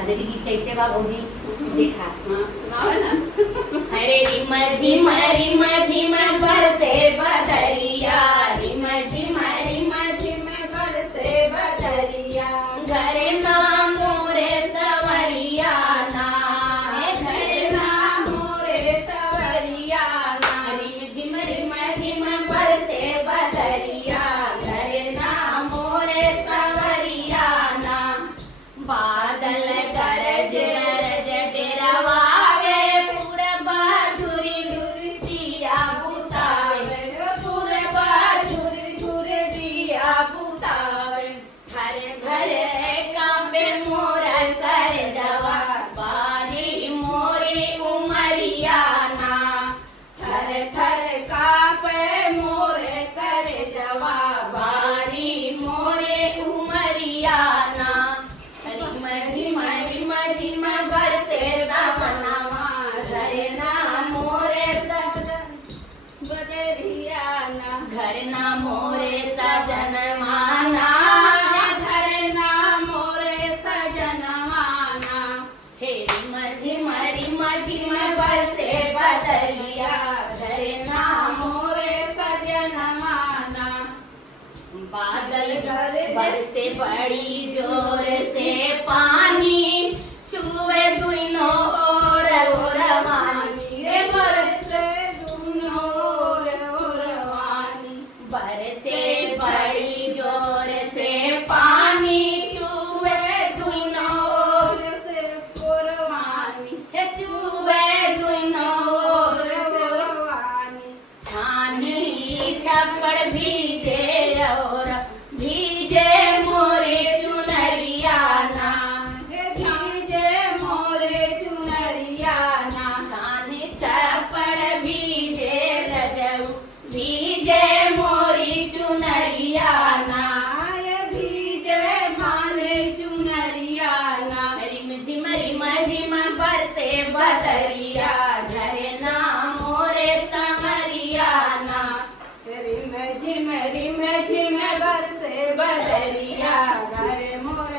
अरे गीत कैसे बा भौजी देखा। हाँ सुनावे ना। अरे रिम झिम बरसे बदरिया, रिम झिम बरसे बदरिया, घरे ना मोरे सवरिया ना, घरे ना मोरे सवरिया ना। रिम झिम बरसे बदरिया, घरे ना मोरे सवरिया ना। बादल गरज गरज डेरवावे, पूरब झुरी झुरी दिया बुतावे, पूरब झुरी झुरी दिया बुतावे। घर घर कांबे मोर कर जवा, बारी मोरी उमरिया ना। थर थर कापे मोरे करे जवा, बारी मोरे उमरिया ना। रिम झिम बरसे दामनवा, घरे ना मोरे बदरिया ना। घर ना मोरे सजन माना, घर ना मोरे सजन माना। हे रिम झिम बरसे बदरिया, घरे ना मोरे सजन माना। बादल बरसे बड़ी जोर से पानी, छुए दुनो ओर ओरवानी, ये बरसे दुनो ओरवानी। बरसे बड़ी जोर से पानी, छुए दुनो ओर से ओरवानी, हे छुए दुनो ओर ओरवानी। छानी छप्पड़ भीजे और भीजे मोरे चुनरिया ना। भीजे मोरे चुनरिया ना। छानी छप्पड़ भीजे रजऊ, भीजे मोरी चुनरिया ना। आय भीजे माने चुनरिया ना। रिम झिम बरसे बदरिया, घरे ना मोरे समरिया ना। रिम झिम बरसे बदरिया, घर मोरे